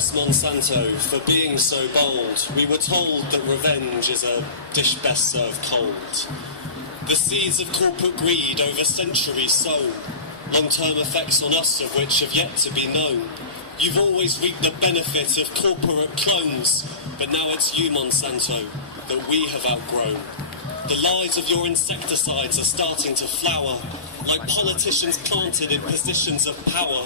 us Monsanto for being so bold. We were told that revenge is a dish best served cold. The seeds of corporate greed over centuries sown, long-term effects on us of which have yet to be known. You've always reaped the benefit of corporate clones, but now it's you, Monsanto, that we have outgrown. The lies of your insecticides are starting to flower, like politicians planted in positions of power.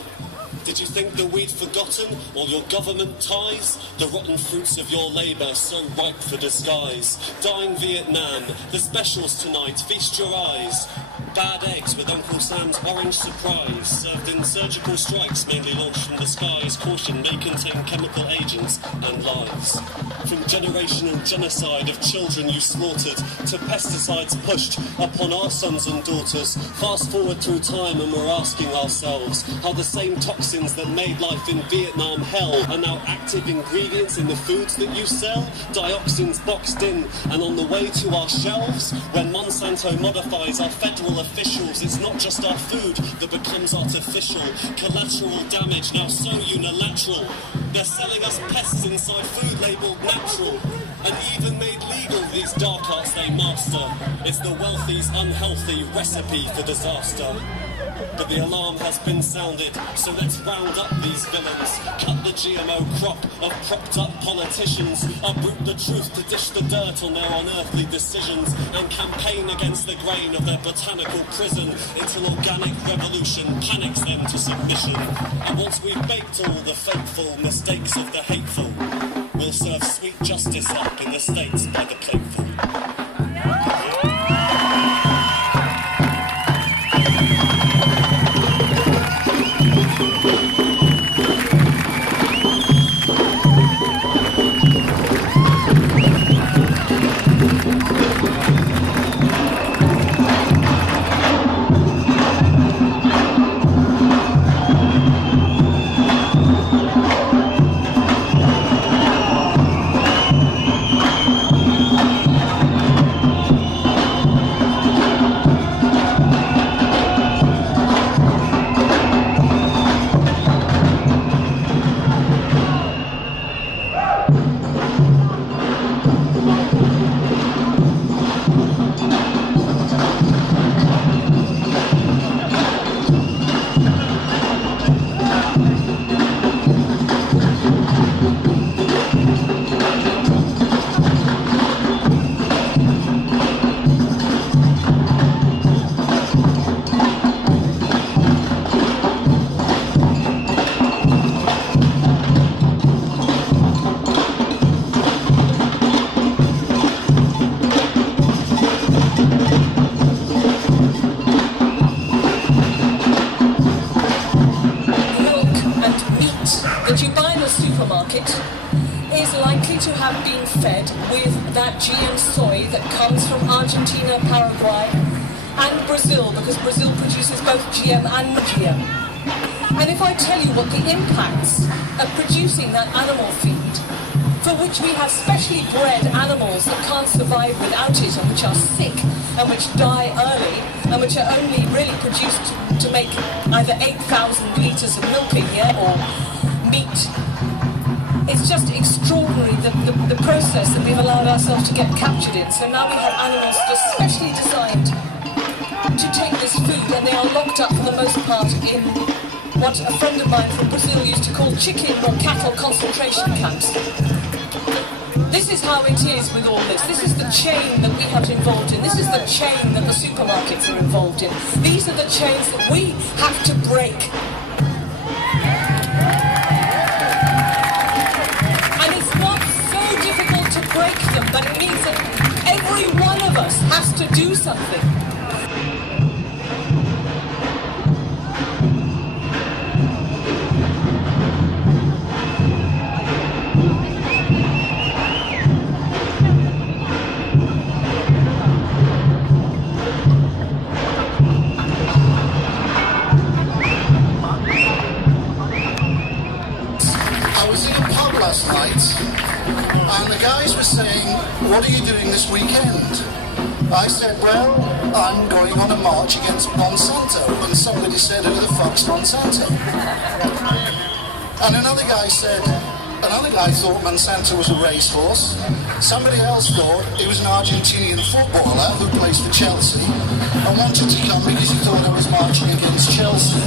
Did you think that we'd forgotten all your government ties? The rotten fruits of your labour, so ripe for disguise. Dying Vietnam, the specials tonight, feast your eyes. Bad eggs with Uncle Sam's orange surprise, served in surgical strikes mainly launched from the skies. Caution may contain chemical agents and lies. From generational genocide of children you slaughtered to pesticides pushed upon our sons and daughters. Fast forward through time and we're asking ourselves how the same toxins that made life in Vietnam hell are now active ingredients in the foods that you sell. Dioxins boxed in and on the way to our shelves. When Monsanto modifies our federal officials, it's not just our food that becomes artificial. Collateral damage now so unilateral. They're selling us pests inside food labelled natural, and even made legal these dark arts they master. It's the wealthy's unhealthy recipe for disaster. But the alarm has been sounded, so let's round up these villains. Cut the GMO crop of propped up politicians. Uproot the truth to dish the dirt on their unearthly decisions, and campaign against the grain of their botanical prison until organic revolution panics them to submission. And once we've baked all the fateful mistakes of the hateful, we'll serve sweet justice up in the States by the plateful. Is likely to have been fed with that GM soy that comes from Argentina, Paraguay and Brazil, because Brazil produces both GM and GM. And if I tell you what the impacts of producing that animal feed, for which we have specially bred animals that can't survive without it and which are sick and which die early and which are only really produced to make either 8,000 litres of milk a year or meat. It's just extraordinary, the process that we've allowed ourselves to get captured in. So now we have animals that are specially designed to take this food, and they are locked up for the most part in what a friend of mine from Brazil used to call chicken or cattle concentration camps. This is how it is with all this. This is the chain that we have involved in. This is the chain that the supermarkets are involved in. These are the chains that we have to break. Break them, but it means that every one of us has to do something. I was in a pub last night, and the guys were saying, "What are you doing this weekend?" I said, "Well, I'm going on a march against Monsanto." And somebody said, "Who the fuck's Monsanto?" And another guy said, Another guy thought Monsanto was a racehorse. Somebody else thought it was an Argentinian footballer who plays for Chelsea and wanted to come because he thought I was marching against Chelsea.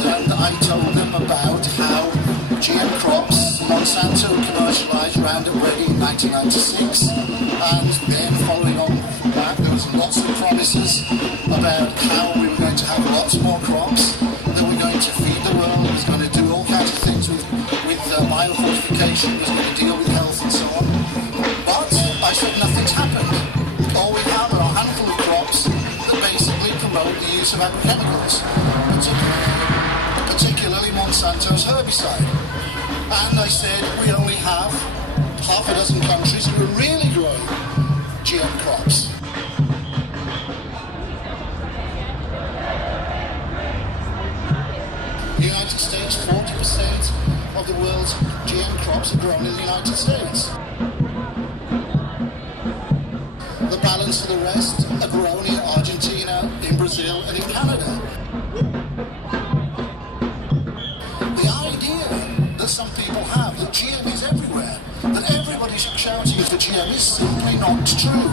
And I told them about how GM crops, Monsanto commercialized Roundup Ready in 1996, and then following on from that there was lots of promises about how we were going to have lots more crops, that we're going to feed the world, was going to do all kinds of things with biofortification, was going to deal with health and so on. But I said nothing's happened. All we have are a handful of crops that basically promote the use of agrochemicals, particularly Monsanto's herbicide. And I said we only have half a dozen countries who are really growing GM crops. The United States, 40% of the world's GM crops are grown in the United States. The balance of the rest are grown in Argentina, in Brazil, and in Canada. The idea that some people have that GM is everywhere, that everybody's shouting for GM, is simply not true.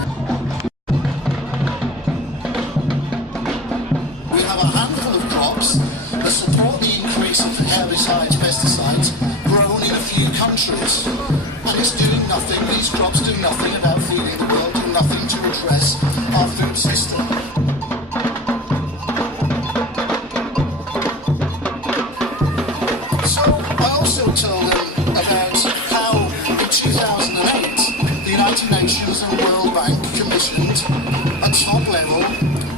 We have a handful of crops that support the increase of herbicides, pesticides, grown in a few countries. And it's doing nothing, these crops do nothing about feeding the world, do nothing to address our food system. So I also told them about how in 2008 the United Nations and World Bank commissioned a top-level,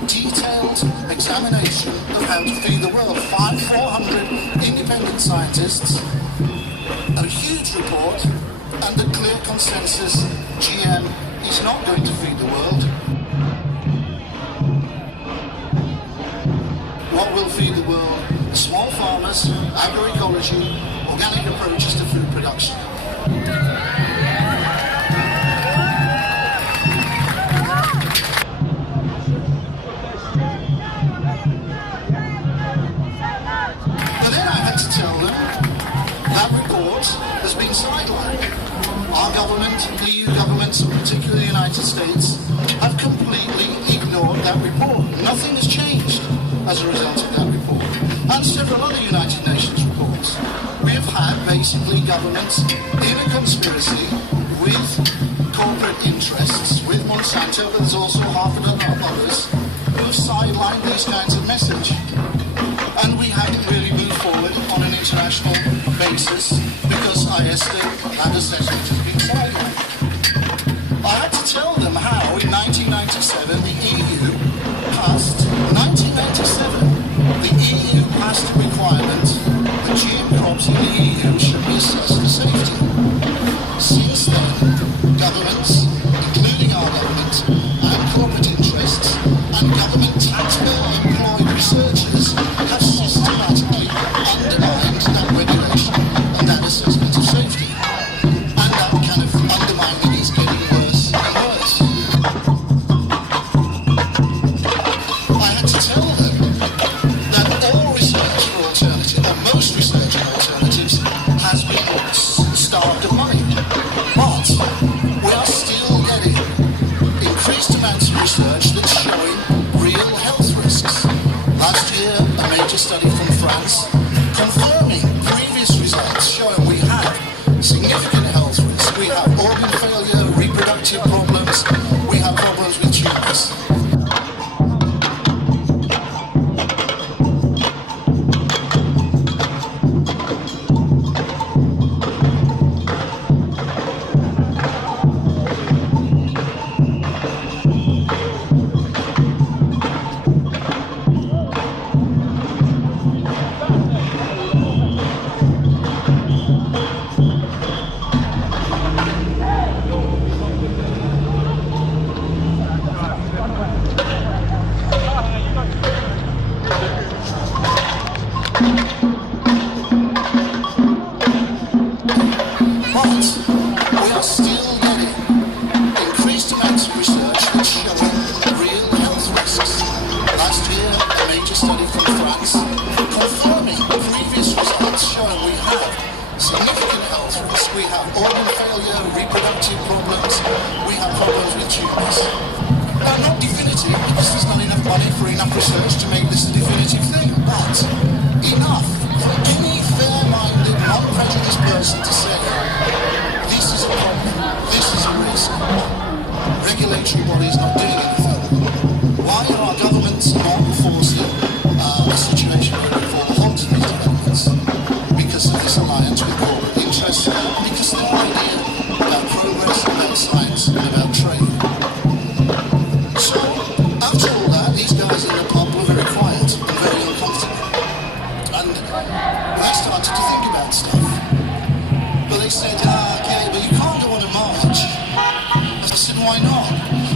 detailed examination of how to feed the world. 400 independent scientists, a huge report, and a clear consensus: GM is not going to feed the world. What will feed the world? Small farmers, agroecology, organic approaches to food production. But then I had to tell them that report has been sidelined. Our government, EU governments, and particularly the United States, have completely ignored that report. Nothing has changed as a result of that report. And several other United Nations reports. We have had basically governments in a conspiracy with corporate interests, with Monsanto, but there's also half a dozen others who have sidelined these kinds of message. And we haven't really moved forward on an international basis because ISTA and assessment has been sidelined. I had to tell them how in 1997 the EU passed a requirement that GM crops in the EU should be assessed for safety. Since then, governments, including our government, and corporate interests, and government taxpayer-employed researchers have systematically undermined that regulation and that assessment of safety. And that kind of undermining is getting worse and worse. I had to tell them that all research for alternatives, or most research on alternatives, has been starved of money. But we are still getting increased amounts of research that's showing real health risks. Last year, a major study from France confirming previous results showing we have significant health risks. We have organ failure, reproductive problems, we have problems with tumors. we have organ failure, reproductive problems, we have problems with tumours. Now, not definitive, because there's not enough money for enough research to make this a definitive thing, but enough for any fair-minded, non-prejudiced person to say, this is a problem, this is a risk. Regulatory bodies not doing anything. Why are our governments not forcing a situation where we call a halt to these developments? Because of this alliance with corporate interests, because of their idea about progress, about science, and about trade. So, after all that, these guys in the pub were very quiet and very uncomfortable. And they started to think about stuff. But they said, okay, but you can't go on a march. I said, why not?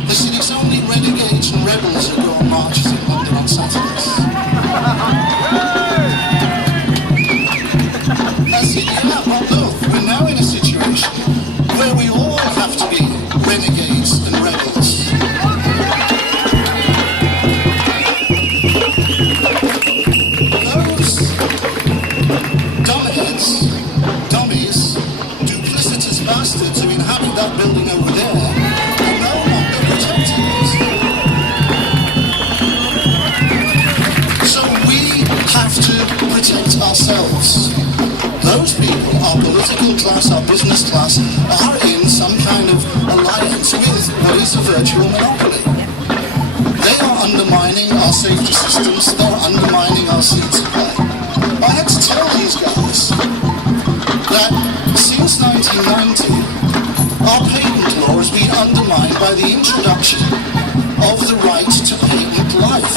They said, it's only renegades and rebels who go on marches in London on Saturdays. I said, yeah, but look, we're now in a situation where we all have to be renegades and rebels. Those dummies, duplicitous bastards who inhabit that building over there are no longer protecting us. So we have to protect ourselves. Those people, our political class, our business class, are in some kind of alliance with what is a virtual monopoly. They are undermining our safety systems, they are undermining our seed supply. I had to tell these guys that since 1990, our patent law has been undermined by the introduction of the right to patent life.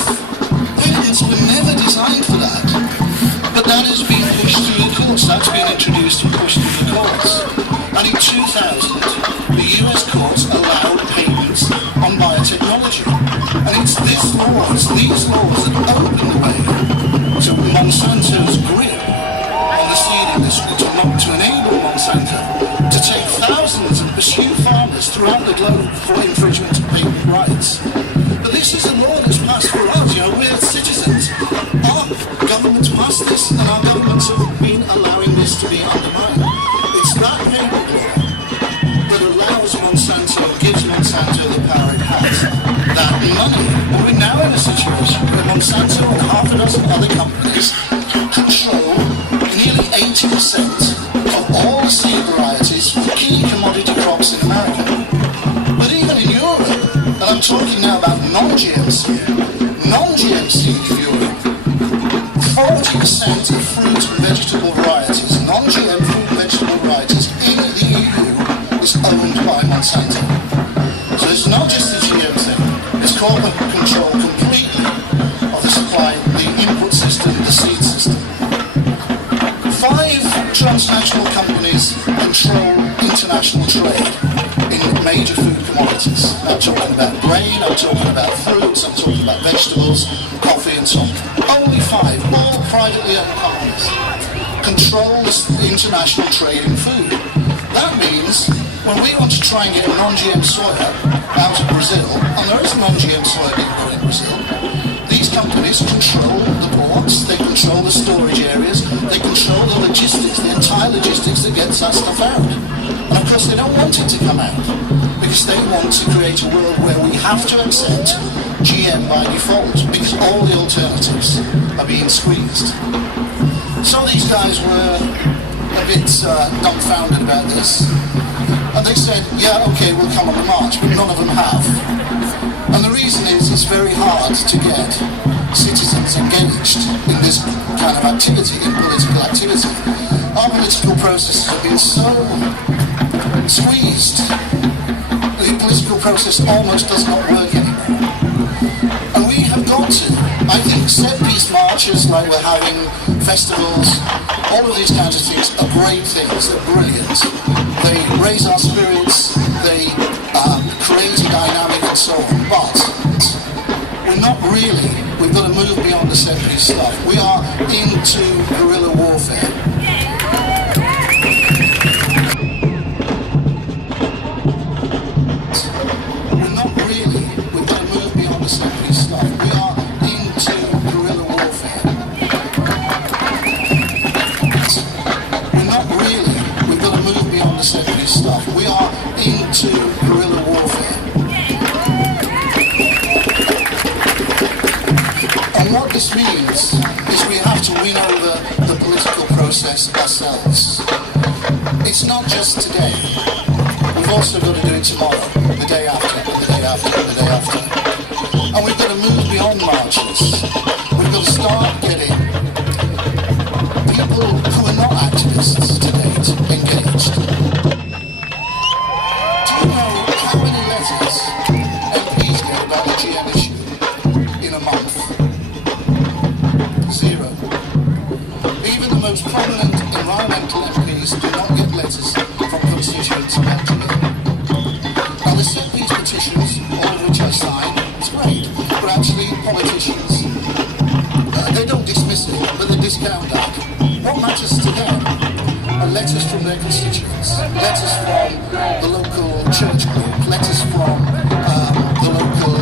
Patents were never designed for that, but that has been pushed through the courts. That's been introduced and pushed through the courts. And in 2000, the US courts allowed patents on biotechnology. And it's these laws that open the way to Monsanto's grip on the seed industry to enable Monsanto to take thousands and pursue farmers throughout the globe for infringement of patent rights. But this is a law that's passed for us, we're citizens. Our governments passed this, and our governments have been allowing this to be undermined. It's that patent law that allows Monsanto, gives Monsanto the power it has. That money, and we're now in a situation where Monsanto and half a dozen other companies control nearly 80% of all the seed varieties for key commodity crops in America. But even in Europe, and I'm talking now about non-GM seed in Europe, 40% of fruit and vegetable varieties, non-GM fruit and vegetable varieties in the EU is owned by Monsanto. So it's not just the GM thing, it's corporate control completely of the supply, the input system, the seed system. 5 transnational companies control international trade in major food commodities. I'm talking about grain, I'm talking about fruits, I'm talking about vegetables, coffee and so on. Only 5, all privately owned companies, control the international trade in food. That means when we want to try and get non-GM soya out of Brazil, and there is non-GM soya being grown in Brazil, these companies control the ports, they control the storage areas, they control the logistics, the entire logistics that gets that stuff out. And of course they don't want it to come out, because they want to create a world where we have to accept GM by default, because all the alternatives are being squeezed. So these guys were a bit dumbfounded about this. And they said, yeah, okay, we'll come on the march, but none of them have. And the reason is it's very hard to get citizens engaged in this kind of activity, in political activity. Our political processes have been so squeezed, the political process almost does not work anymore. And we have got to, I think, set piece marches like we're having, festivals, all of these kinds of things are great things, they're brilliant. They raise our spirits, they create a dynamic and so on, but we're not really, we've got to move beyond the set piece stuff. We are into guerrilla warfare. We're not really, we've got to move beyond the set piece stuff. We are into guerrilla warfare. We're not really, we've got to move beyond the accept this stuff. We are into guerrilla warfare. And what this means is we have to win over the political process ourselves. It's not just today. We've also got to do it tomorrow, the day after, and the day after, and the day after. And we've got to move beyond marches. We've got to start getting people who are not activists to date engaged. Do you know how many letters MPs get about the GM issue in a month? 0. Even the most prominent environmental MPs do not get letters from constituents about GM. Now they send these petitions, all of which I sign, it's great, but actually politicians, they don't dismiss it, but they discount that. What matters to them are letters from their constituents, letters from the local church group, letters from the local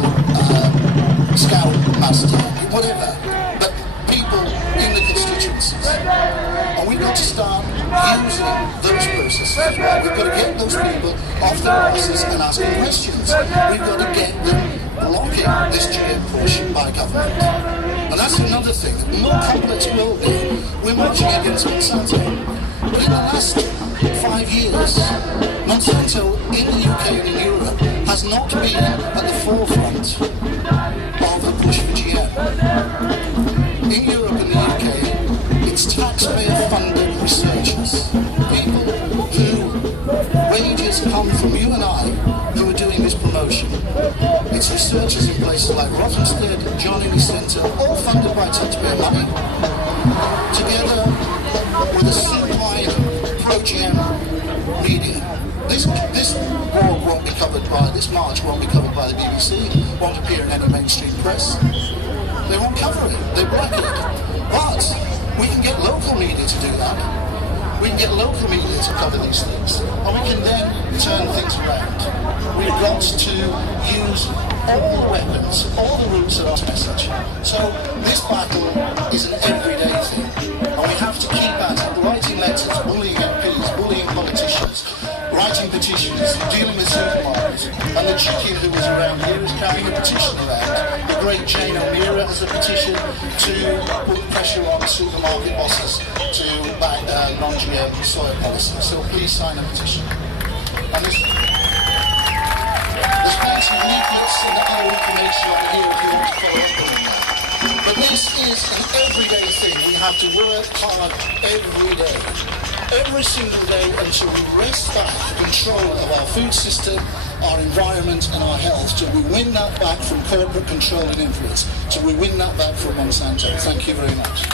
scout master, whatever, but people in the constituencies. And we've got to start using those processes. We've got to get those people off their asses and asking questions. We've got to get them blocking this GM push by government. And that's another thing. The more complex it will be, we're marching against Monsanto. But in the last 5 years, Monsanto in the UK and in Europe has not been at the forefront of the push for GM. In Europe and the UK, it's taxpayer-funded researchers, people who wages come from you and I, who are doing this promotion. It's researchers in places like Rothamsted, John Innes Centre, all funded by taxpayer money, together with a supine pro-GM media. This walk won't be covered by, this march won't be covered by the BBC, won't appear in any mainstream press. They won't cover it, they block it. But we can get local media to do that. We can get local media to cover these things, and we can then turn things around. We've got to use all the weapons, all the routes at our message. So this battle is an everyday thing, and we have to keep at it, writing letters, bullying MPs, bullying politicians, writing petitions, dealing with supermarkets. And the chicken who was around here is carrying a petition around. The great Jane O'Meara has a petition to put pressure on supermarket bosses to back non-GM soy policy. So please sign a petition. And there's plenty of leaflets and other information on here if you want to follow up on that. But this is an everyday thing. We have to work hard every day. Every single day until we wrest back control of our food system, our environment and our health, till we win that back from corporate control and influence, till we win that back from Monsanto. Thank you very much.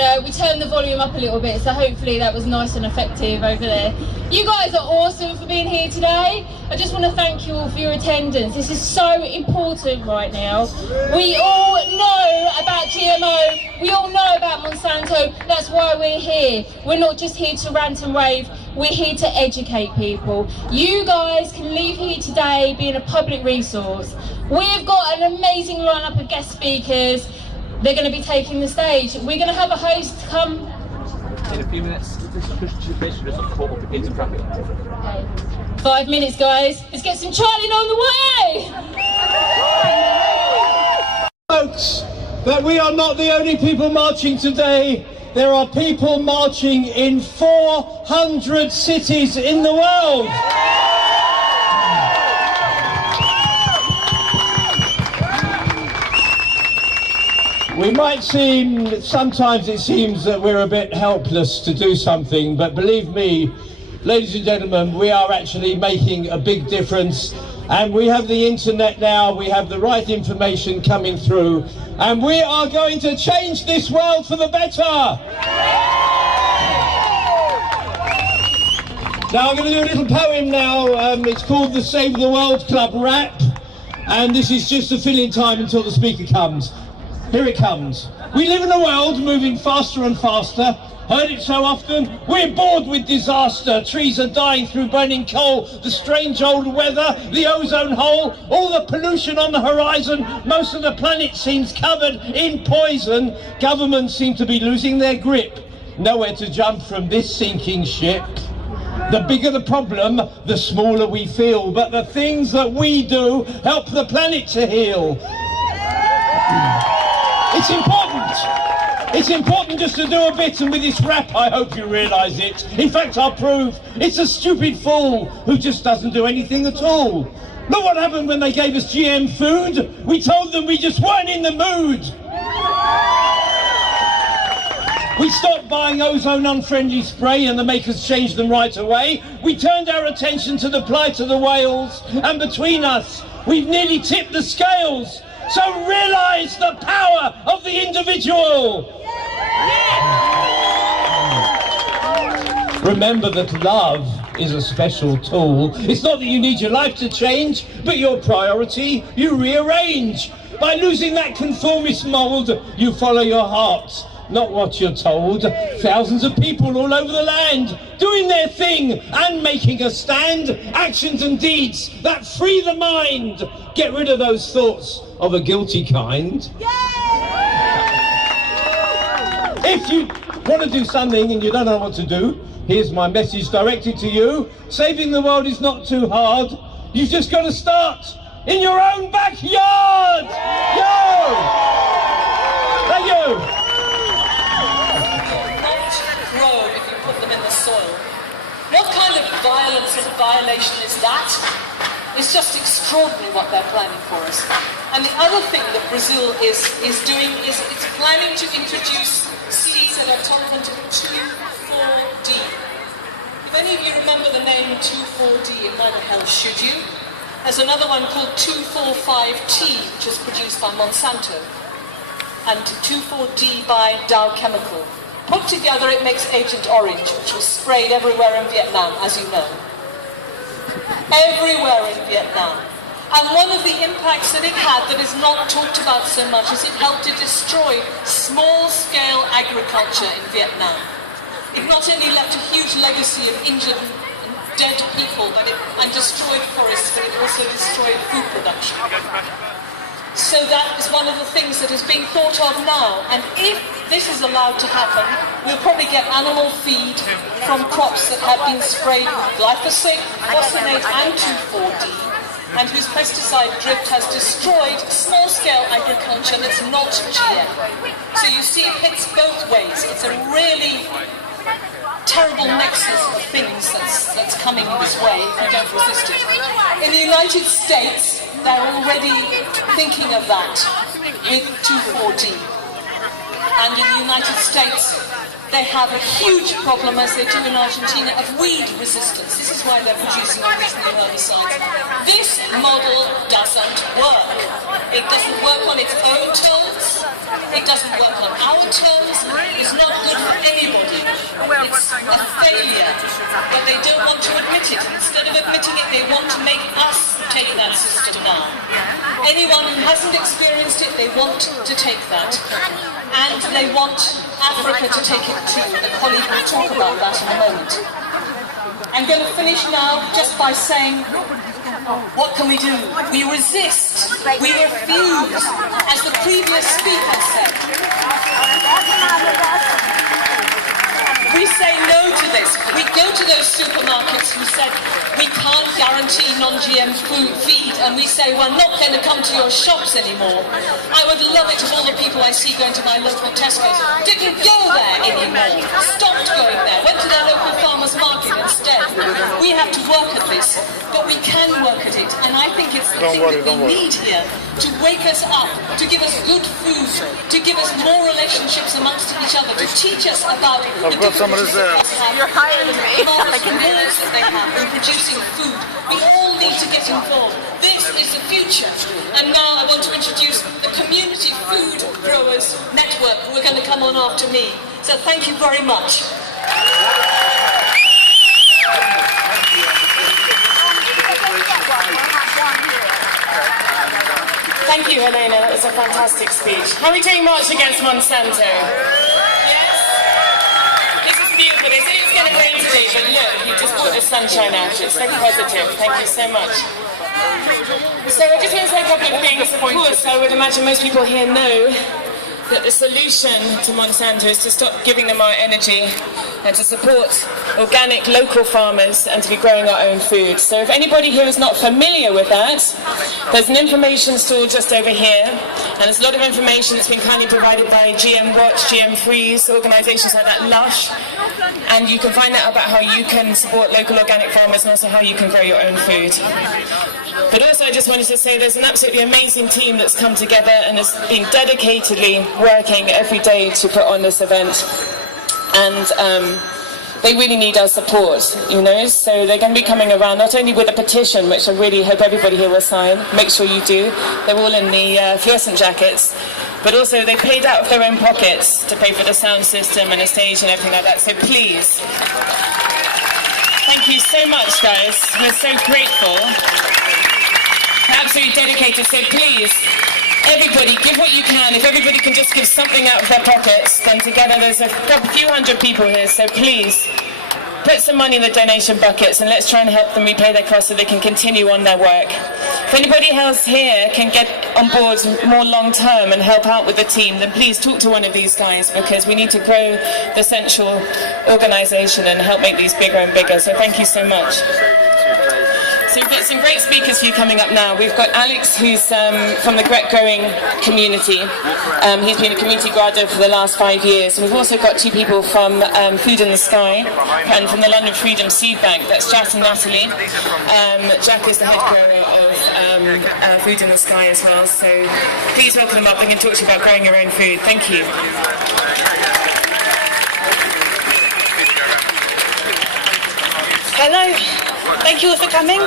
and we turned the volume up a little bit, so hopefully that was nice and effective over there. You guys are awesome for being here today. I just want to thank you all for your attendance. This is so important right now. We all know about GMO, we all know about Monsanto, that's why we're here. We're not just here to rant and rave, we're here to educate people. You guys can leave here today being a public resource. We've got an amazing lineup of guest speakers. They're going to be taking the stage. We're going to have a host come. In a few minutes, just caught up with into traffic. Okay. 5 minutes, guys. Let's get some charting on the way! Folks, that we are not the only people marching today. There are people marching in 400 cities in the world. We might seem, sometimes it seems that we're a bit helpless to do something, but believe me, ladies and gentlemen, we are actually making a big difference. And we have the internet now, we have the right information coming through, and we are going to change this world for the better. Now I'm going to do a little poem now. It's called the Save the World Club Rap, and this is just a filling time until the speaker comes. Here it comes. We live in a world moving faster and faster. Heard it so often. We're bored with disaster. Trees are dying through burning coal. The strange old weather, the ozone hole, all the pollution on the horizon. Most of the planet seems covered in poison. Governments seem to be losing their grip. Nowhere to jump from this sinking ship. The bigger the problem, the smaller we feel. But the things that we do help the planet to heal. It's important. It's important just to do a bit, and with this rap I hope you realise it. In fact I'll prove it's a stupid fool who just doesn't do anything at all. Look what happened when they gave us GM food. We told them we just weren't in the mood. We stopped buying ozone unfriendly spray and the makers changed them right away. We turned our attention to the plight of the whales, and between us we've nearly tipped the scales. So realise the power of the individual. Remember that love is a special tool. It's not that you need your life to change, but your priority you rearrange. By losing that conformist mould, you follow your heart, not what you're told. Thousands of people all over the land doing their thing and making a stand. Actions and deeds that free the mind. Get rid of those thoughts of a guilty kind. If you want to do something and you don't know what to do, here's my message directed to you. Saving the world is not too hard. You've just got to start in your own backyard. Yo! Thank you. Grow if you put them in the soil. What kind of violence and violation is that? It's just extraordinary what they're planning for us. And the other thing that Brazil is doing is it's planning to introduce seeds that are tolerant of 2,4-D. If any of you remember the name 2,4-D, and why the hell should you? There's another one called 2,4,5-T, which is produced by Monsanto, and 2,4-D by Dow Chemical. Put together, it makes Agent Orange, which was sprayed everywhere in Vietnam, as you know. Everywhere in Vietnam. And one of the impacts that it had that is not talked about so much is it helped to destroy small-scale agriculture in Vietnam. It not only left a huge legacy of injured and dead people and destroyed forests, but it also destroyed food production. So that is one of the things that is being thought of now. And if this is allowed to happen, we'll probably get animal feed from crops that have been sprayed with glyphosate, phosphonate and 2,4-D, and whose pesticide drift has destroyed small-scale agriculture that's not GM. So you see it hits both ways. It's a really terrible nexus of things that's coming this way if we don't resist it. In the United States, they're already thinking of that with 2,4-D. And in the United States, they have a huge problem, as they do in Argentina, of weed resistance. This is why they're producing all these new herbicides. This model doesn't work. It doesn't work on its own terms. It doesn't work on our terms. It's not a failure, but they don't want to admit it. Instead of admitting it, they want to make us take that system now. Anyone who hasn't experienced it, they want to take that. And they want Africa to take it too. A colleague will talk about that in a moment. I'm going to finish now just by saying, what can we do? We resist, we refuse, as the previous speaker said. We say no to this. We go to those supermarkets who said we can't guarantee non-GM feed, and we say we're not going to come to your shops anymore. I would love it if all the people I see going to my local Tesco's didn't go there anymore, stopped going there, went to their local farmers market instead. We have to work at this, but we can work at it, and I think it's the thing that we need here to wake us up, to give us good food, to give us more relationships amongst each other, to teach us about the differences that they have, marvelous rewards that they have in producing food. We all need to get involved. This is the future. And now I want to introduce the Community Food Growers Network, who are going to come on after me. So thank you very much. Thank you, Helena. That was a fantastic speech. How are we doing March Against Monsanto? Yes? This is beautiful. They say it's going to rain today, but look, you just brought the sunshine out. It's so positive. Thank you so much. So I just want to say a couple of things. Of course, I would imagine most people here know that the solution to Monsanto is to stop giving them our energy and to support organic local farmers and to be growing our own food. So if anybody here is not familiar with that, there's an information stall just over here, and there's a lot of information that's been kindly provided by GM Watch, GM Freeze, organisations like that, Lush, and you can find out about how you can support local organic farmers and also how you can grow your own food. But also I just wanted to say there's an absolutely amazing team that's come together and has been dedicatedly working every day to put on this event, and they really need our support, you know, so they're going to be coming around not only with a petition, which I really hope everybody here will sign, make sure you do, they're all in the fluorescent jackets, but also they paid out of their own pockets to pay for the sound system and a stage and everything like that, so please, thank you so much guys, we're so grateful, we're absolutely dedicated, so please, everybody, give what you can. If everybody can just give something out of their pockets, then together there's a few hundred people here, so please put some money in the donation buckets and let's try and help them repay their costs so they can continue on their work. If anybody else here can get on board more long term and help out with the team, then please talk to one of these guys, because we need to grow the central organisation and help make these bigger and bigger. So thank you so much. So we've got some great speakers for you coming up now. We've got Alex, who's from the Gret growing community. He's been a community gardener for the last 5 years. And we've also got two people from Food in the Sky and from the London Freedom Seed Bank. That's Jack and Natalie. Jack is the head grower of Food in the Sky as well. So please welcome them up. They can talk to you about growing your own food. Thank you. Hello. Thank you all for coming.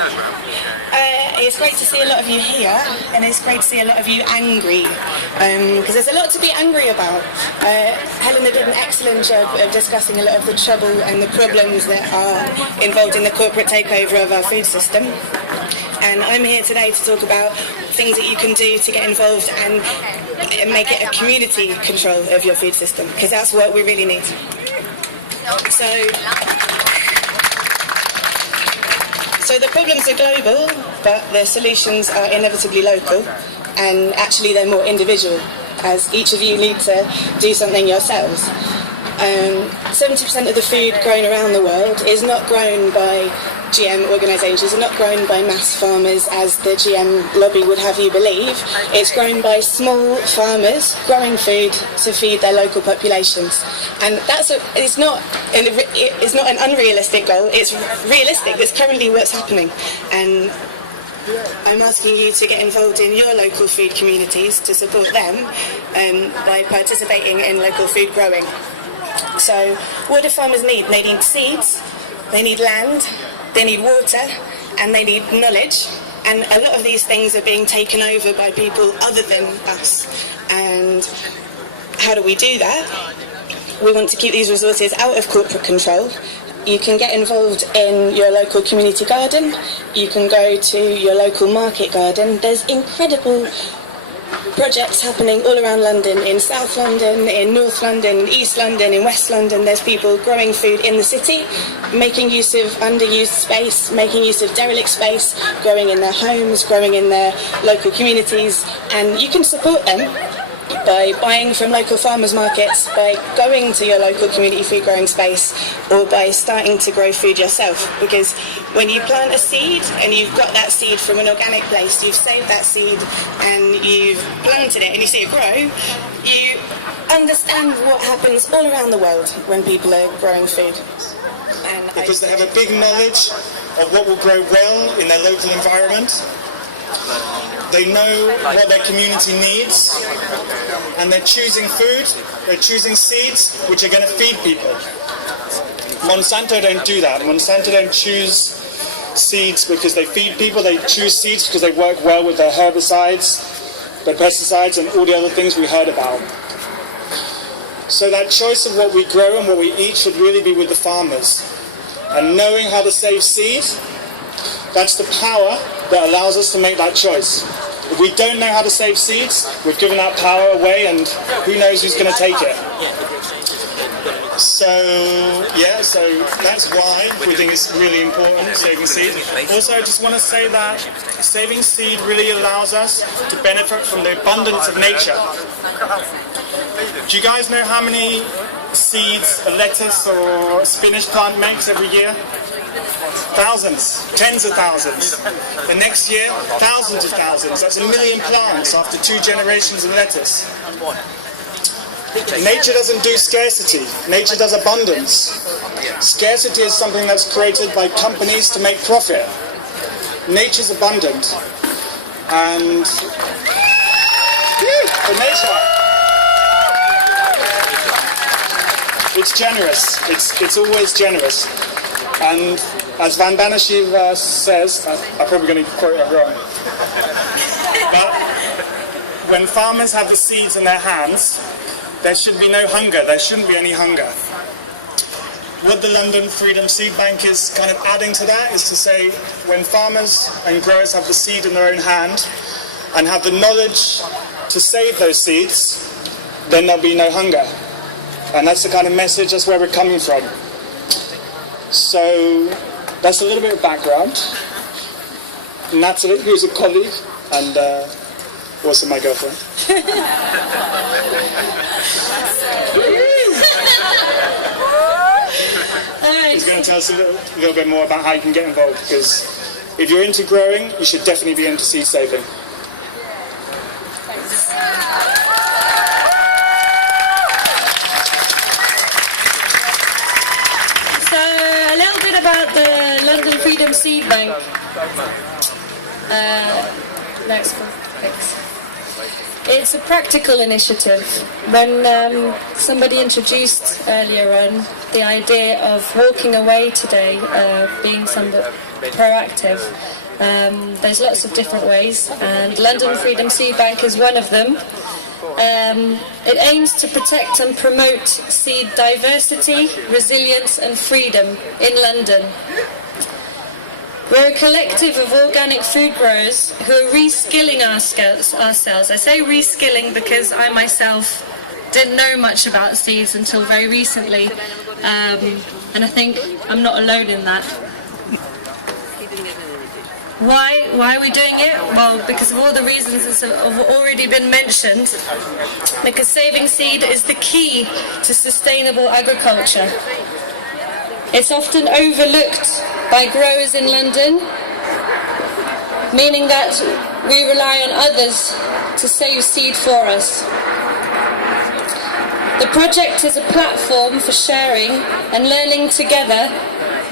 It's great to see a lot of you here, and it's great to see a lot of you angry, because there's a lot to be angry about. Helena did an excellent job of discussing a lot of the trouble and the problems that are involved in the corporate takeover of our food system. And I'm here today to talk about things that you can do to get involved and make it a community control of your food system, because that's what we really need. So the problems are global, but the solutions are inevitably local, and actually they're more individual, as each of you need to do something yourselves. 70% of the food grown around the world is not grown by GM organisations, are not grown by mass farmers as the GM lobby would have you believe. It's grown by small farmers growing food to feed their local populations, and it's not an unrealistic goal. It's realistic. That's currently what's happening, and I'm asking you to get involved in your local food communities to support them by participating in local food growing. So what do farmers need? They need seeds, they need land, they need water, and they need knowledge. And a lot of these things are being taken over by people other than us. And how do we do that? we want to keep these resources out of corporate control. You can get involved in your local community garden. You can go to your local market garden. There's incredible projects happening all around London, in South London, in North London, in East London, in West London. There's people growing food in the city, making use of underused space, making use of derelict space, growing in their homes, growing in their local communities, and you can support them by buying from local farmers markets, by going to your local community food growing space, or by starting to grow food yourself. Because when you plant a seed and you've got that seed from an organic place, you've saved that seed and you've planted it and you see it grow, you understand what happens all around the world when people are growing food. And because they have a big knowledge of what will grow well in their local environment. They know what their community needs, and they're choosing food, they're choosing seeds which are going to feed people. Monsanto don't do that. Monsanto don't choose seeds because they feed people, they choose seeds because they work well with their herbicides, their pesticides, and all the other things we heard about. So that choice of what we grow and what we eat should really be with the farmers. And knowing how to save seed, that's the power that allows us to make that choice. If we don't know how to save seeds, we've given that power away, and who knows who's going to take it. So that's why we think it's really important, saving seed. Also, I just want to say that saving seed really allows us to benefit from the abundance of nature. Do you guys know how many seeds a lettuce or a spinach plant makes every year? Thousands, tens of thousands. The next year, thousands of thousands. That's 1 million plants after 2 generations of lettuce. Nature doesn't do scarcity. Nature does abundance. Scarcity is something that's created by companies to make profit. Nature's abundant. And for nature, it's generous. It's always generous. And as Monsanto+Evil says, I'm probably going to quote it wrong, but when farmers have the seeds in their hands, there should be no hunger. There shouldn't be any hunger. What the London Freedom Seed Bank is kind of adding to that is to say, when farmers and growers have the seed in their own hand and have the knowledge to save those seeds, then there'll be no hunger. And that's the kind of message, that's where we're coming from. So that's a little bit of background. Natalie, who's a colleague and also my girlfriend. He's going to tell us a little bit more about how you can get involved, because if you're into growing, you should definitely be into seed saving. About the London Freedom Seed Bank. Next one, thanks. It's a practical initiative. When somebody introduced earlier on the idea of walking away today, being somewhat proactive, there's lots of different ways, and London Freedom Seed Bank is one of them. It aims to protect and promote seed diversity, resilience and freedom in London. We're a collective of organic food growers who are reskilling ourselves. I say reskilling because I myself didn't know much about seeds until very recently, and I think I'm not alone in that. Why are we doing it? Well, because of all the reasons that have already been mentioned. Because saving seed is the key to sustainable agriculture. It's often overlooked by growers in London, meaning that we rely on others to save seed for us. The project is a platform for sharing and learning together,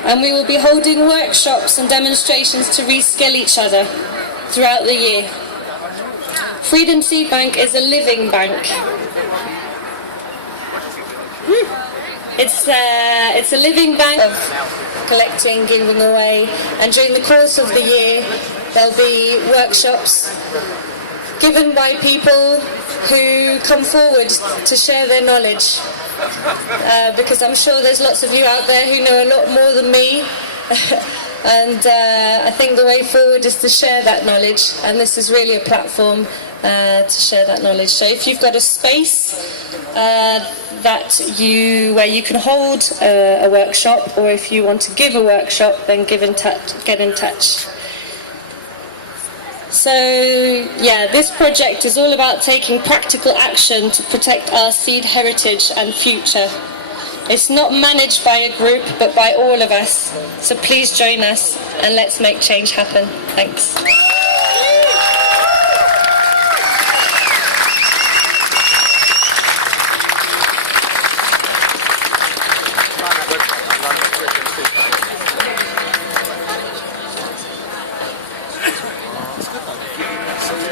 and we will be holding workshops and demonstrations to reskill each other throughout the year. Freedom Seed Bank is a living bank. It's a living bank of collecting, giving away, and during the course of the year there'll be workshops given by people who come forward to share their knowledge because I'm sure there's lots of you out there who know a lot more than me. And I think the way forward is to share that knowledge, and this is really a platform to share that knowledge. So if you've got a space where you can hold a workshop, or if you want to give a workshop, then get in touch. So yeah, this project is all about taking practical action to protect our seed heritage and future. It's not managed by a group, but by all of us. So please join us and let's make change happen. Thanks.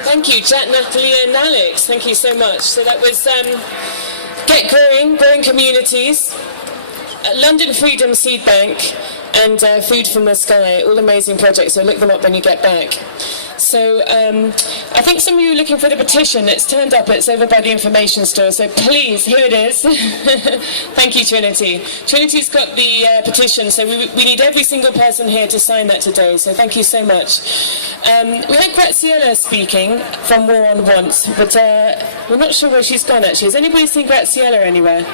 Thank you, Jack, Natalie and Alex. Thank you so much. So that was Get Growing, Growing Communities, London Freedom Seed Bank, and Food from the Sky. All amazing projects, so look them up when you get back. So I think some of you are looking for the petition. It's turned up, it's over by the information store, so please, here it is. Thank you, Trinity. Trinity's got the petition, so we need every single person here to sign that today, so thank you so much. We had Graziella speaking from War on Want, but we're not sure where she's gone actually. Has anybody seen Graziella anywhere?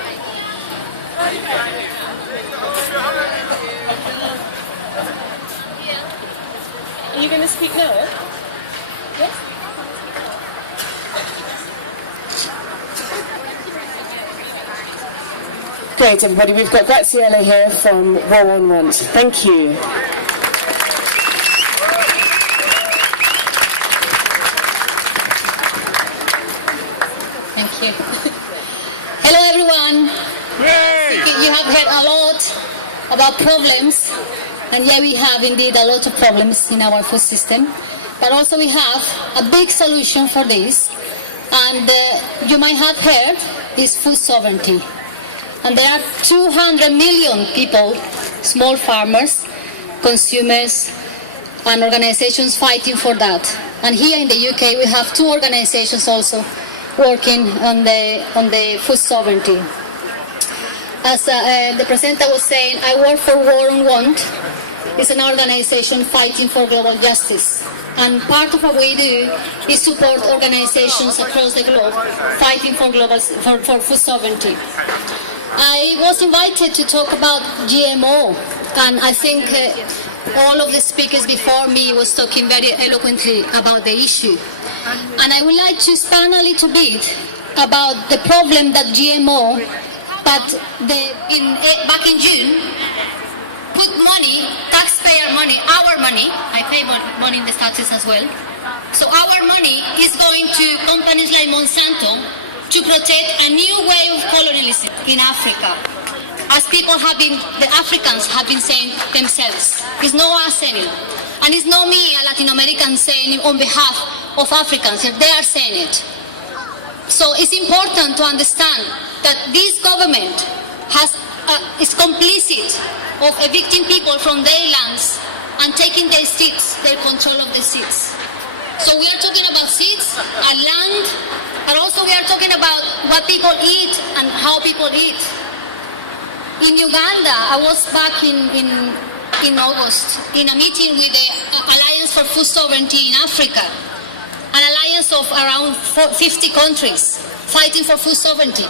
Are you going to speak now? Yes? Great, everybody. We've got Graziella here from War on Want. Thank you. Thank you. Hello, everyone. Yay! You have heard a lot about problems, and yeah, we have indeed a lot of problems in our food system, but also we have a big solution for this, and you might have heard is food sovereignty. And there are 200 million people, small farmers, consumers, and organizations fighting for that. And here in the UK, we have 2 organizations also working on the food sovereignty. As the presenter was saying, I work for War on Want. It's an organization fighting for global justice. And part of what we do is support organizations across the globe fighting for food sovereignty. I was invited to talk about GMO, and I think all of the speakers before me was talking very eloquently about the issue. And I would like to expand a little bit about the problem that GMO, but back in June, put money, taxpayer money, our money, I pay money in the taxes as well, so our money is going to companies like Monsanto to protect a new way of colonialism in Africa. As the Africans have been saying themselves. It's not us saying it. And it's not me, a Latin American, saying it on behalf of Africans. They are saying it. So it's important to understand that this government is complicit of evicting people from their lands and taking their seeds, their control of the seeds. So we are talking about seeds and land, but also we are talking about what people eat and how people eat. In Uganda, I was back in August in a meeting with the Alliance for Food Sovereignty in Africa, an alliance of around 50 countries fighting for food sovereignty.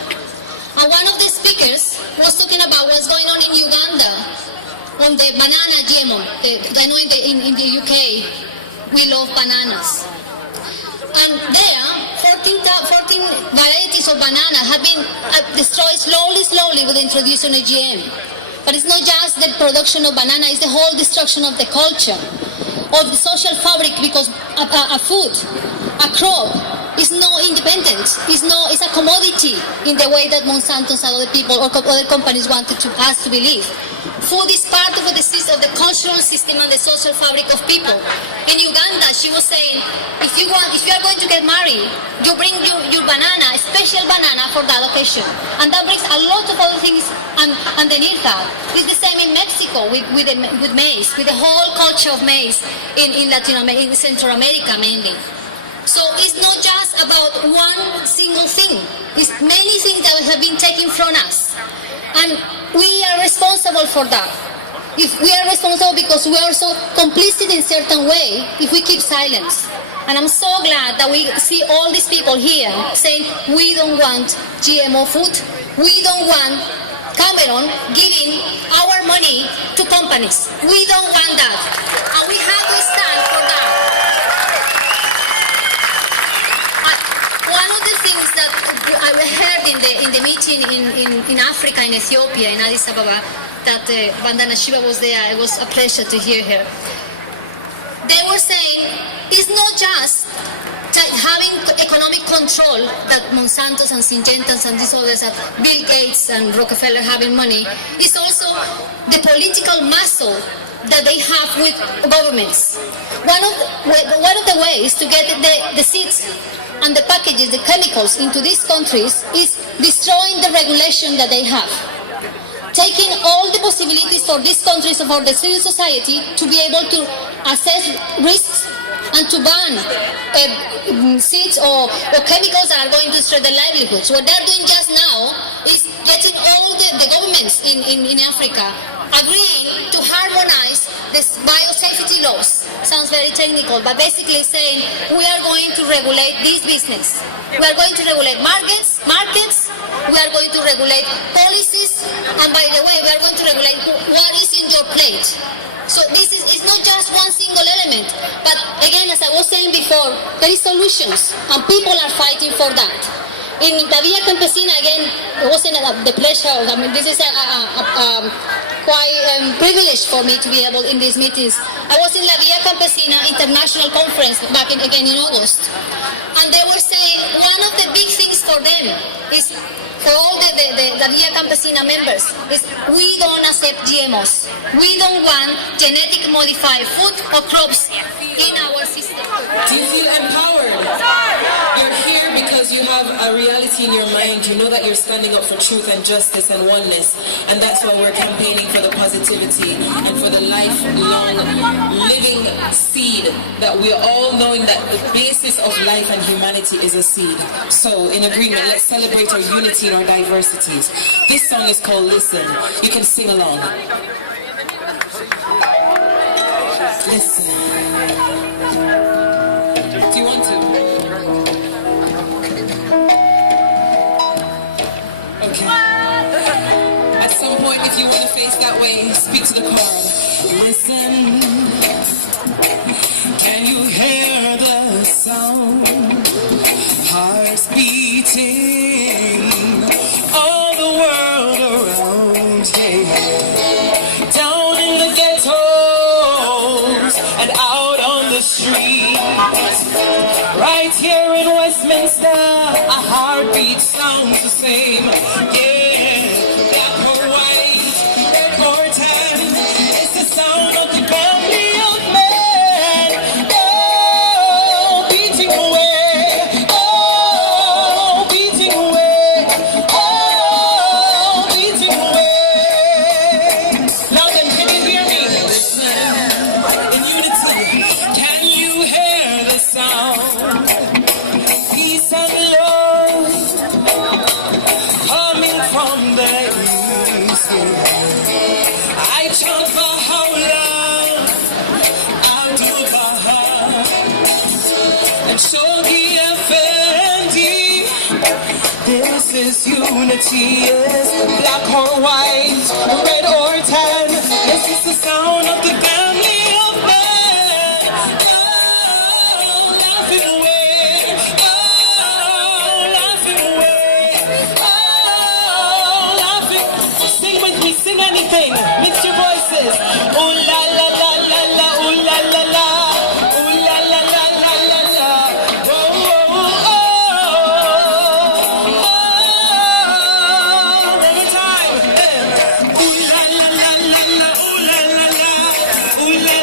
And one of the speakers was talking about what's going on in Uganda on the banana GMO. I know in the UK we love bananas. And there, 14 varieties of banana have been destroyed slowly with the introduction of GM. But it's not just the production of banana, it's the whole destruction of the culture, of the social fabric, because a food, a crop, is not independent. It's a commodity in the way that Monsanto and other people or other companies wanted us to believe. Food is part of the cultural system and the social fabric of people. In Uganda, she was saying, if you are going to get married, you bring your banana, a special banana for that occasion. And that brings a lot of other things underneath that. It's the same in Mexico with maize, with the whole culture of maize in Central America mainly. So it's not just about one single thing. It's many things that have been taken from us. And we are responsible for that. If we are responsible because we are so complicit in a certain way, if we keep silence. And I'm so glad that we see all these people here saying, we don't want GMO food, we don't want Cameron giving our money to companies. We don't want that. And we have to stand for that. One of the things that I heard in the meeting in Africa, in Ethiopia, in Addis Ababa, that Vandana Shiva was there, it was a pleasure to hear her. They were saying, it's not just having economic control that Monsanto's and Syngentas and these others, that Bill Gates and Rockefeller having money, it's also the political muscle that they have with governments. One of the ways to get the seeds and the packages, the chemicals into these countries is destroying the regulation that they have. Taking all the possibilities for these countries or for the civil society to be able to assess risks and to ban seeds or chemicals that are going to destroy their livelihoods. What they're doing just now is getting all the governments in Africa agreeing to harmonize this biosafety laws. Sounds very technical, but basically saying we are going to regulate this business. We are going to regulate markets, we are going to regulate policies, and by the way, we are going to regulate what is in your plate. So this is, it's not just one single element, but again, as I was saying before, there is solutions, and people are fighting for that. In La Via Campesina, again, it wasn't the pleasure, I mean, this is quite privilege for me to be able in these meetings. I was in La Via Campesina International Conference back in August, and they were saying one of the big things for them is, for all the La Via Campesina members, is we don't accept GMOs. We don't want genetically modified food or crops in our system. Do you feel empowered? You're here because you have a reality in your mind. You know that you're standing up for truth and justice and oneness, and that's why we're campaigning for the positivity and for the lifelong living seed that we're all knowing that the basis of life and humanity is a seed. So in agreement, let's celebrate our unity and our diversities. This song is called Listen. You can sing along. Listen. Do you want to? Okay. At some point, if you want to face that way, speak to the crowd. Listen. Can you hear the sound? Hearts beating all the world around here. Down in the ghettos and out on the streets. Right here in Westminster, a heartbeat sounds the same. Yeah, black or white, red or tan, it's the sound of the family of men. Oh, beating away, oh, beating away, oh, beating away. Now then, can you hear me? Listen, in unity, can you hear the sound? Peace and love coming from the east. I chant Baha'u'llah, Abdul Baha, and Shoghi Effendi. This is unity, yes, black or white, red or tan. This is the sound of the family of men. Oh, laughing away, oh, laughing away, oh, laughing. Sing with me, sing anything, mix your voices. Ooh la la la la la, ooh la la la, ooh la la la la la la. Oh, oh, oh, oh, one more time. Ooh la la la la la, ooh la la la, ooh la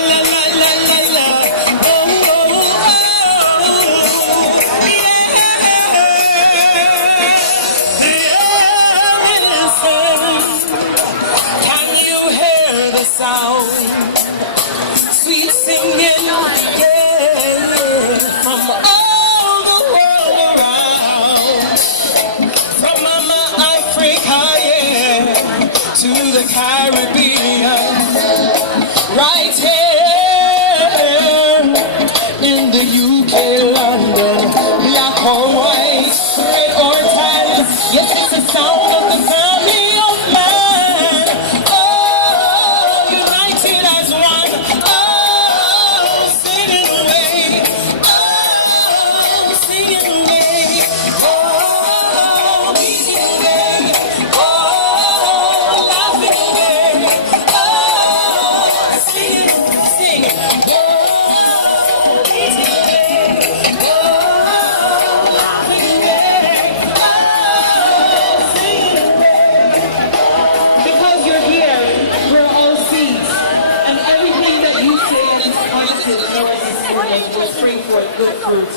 UK, London, black or white, red or tan. Yes, it's the sound of the family of man. Oh, united as one. Oh, singing away. Oh, singing away. Oh, beating away. Oh, laughing away. Oh, sing. Oh, beating away. Oh, laughing away. Oh, singing away. Because you're here, we're all seeds, and everything that you say and is positive in our experience will spring forth good fruit.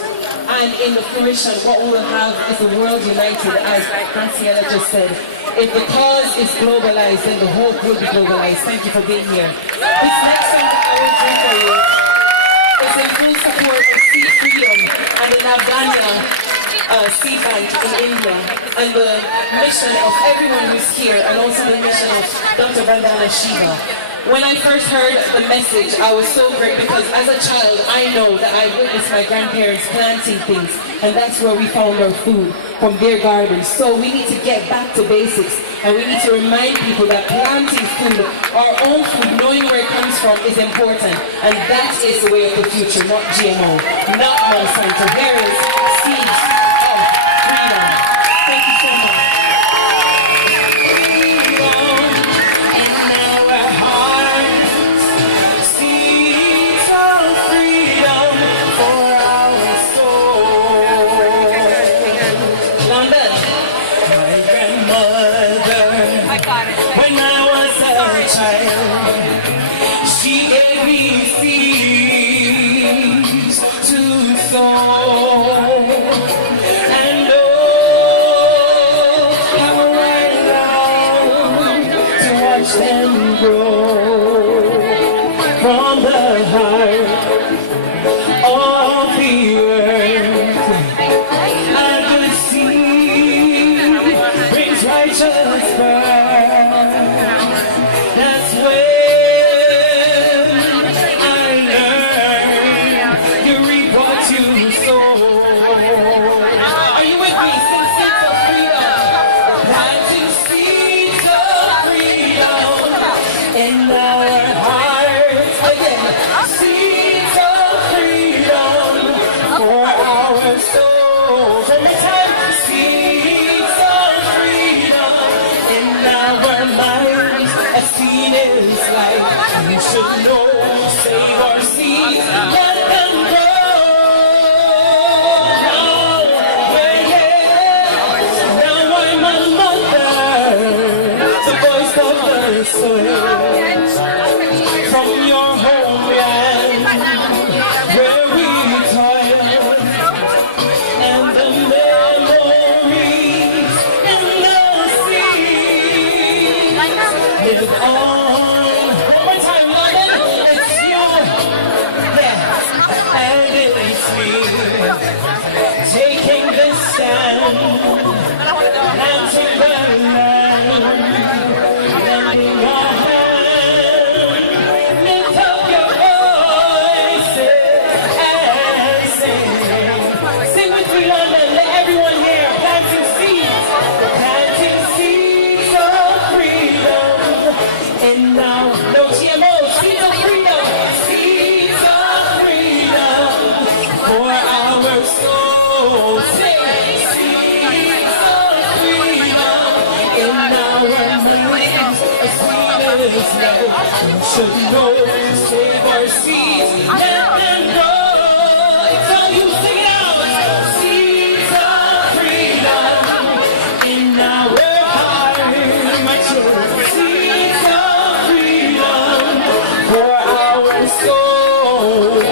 And in the fruition, what we will have is a world united, as Franciella just said. If the cause is globalized, then the hope will be globalized. Thank you for being here. This next song that I will play for you is in full support of Seed Freedom and the Navdanya Seed Bank in India, and the mission of everyone who's here, and also the mission of Dr. Vandana Shiva. When I first heard the message, I was so great because as a child, I know that I witnessed my grandparents planting things, and that's where we found our food, from their gardens. So we need to get back to basics, and we need to remind people that planting food, our own food, knowing where it comes from is important, and that is the way of the future, not GMO, not Monsanto. Here is Seeds of Freedom. Thank you so much. She gave me seeds to sow, and oh, how I long to watch them grow from the heart of the earth. A good seed brings righteous birth. That's when you should know, save our seeds, let them grow. Now I'm a mother, the voice of the soil, from your homeland, where we toil, and the memories in the seeds live on. Taking the stand, planting the land, lending a hand, lift up your voices and sing. Sing with me, London, let everyone hear. Planting seeds of freedom. And now, no GMO, seeds of freedom. Seeds of freedom for our souls. Seeds of freedom in our minds. As sweet as love, you should know. Save our seeds, let them grow. It's all you, sing it out. Seeds of freedom in our hearts, my children. Seeds of freedom for our souls.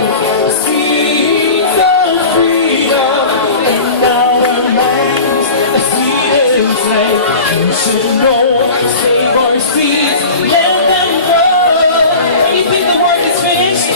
Seeds of freedom in our minds. As sweet as love, you should know. Save our seeds, let them grow. You think the word is finished?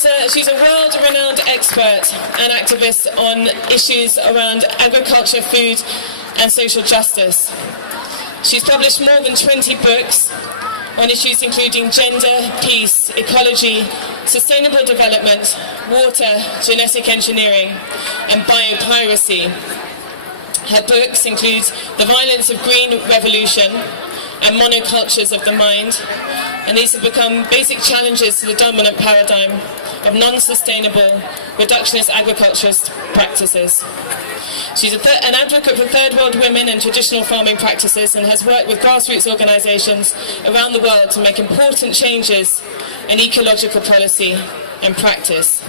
She's a world-renowned expert and activist on issues around agriculture, food and social justice. She's published more than 20 books on issues including gender, peace, ecology, sustainable development, water, genetic engineering and biopiracy. Her books include The Violence of Green Revolution and Monocultures of the Mind, and these have become basic challenges to the dominant paradigm of non-sustainable, reductionist agriculturist practices. She's an advocate for third world women and traditional farming practices and has worked with grassroots organisations around the world to make important changes in ecological policy and practice.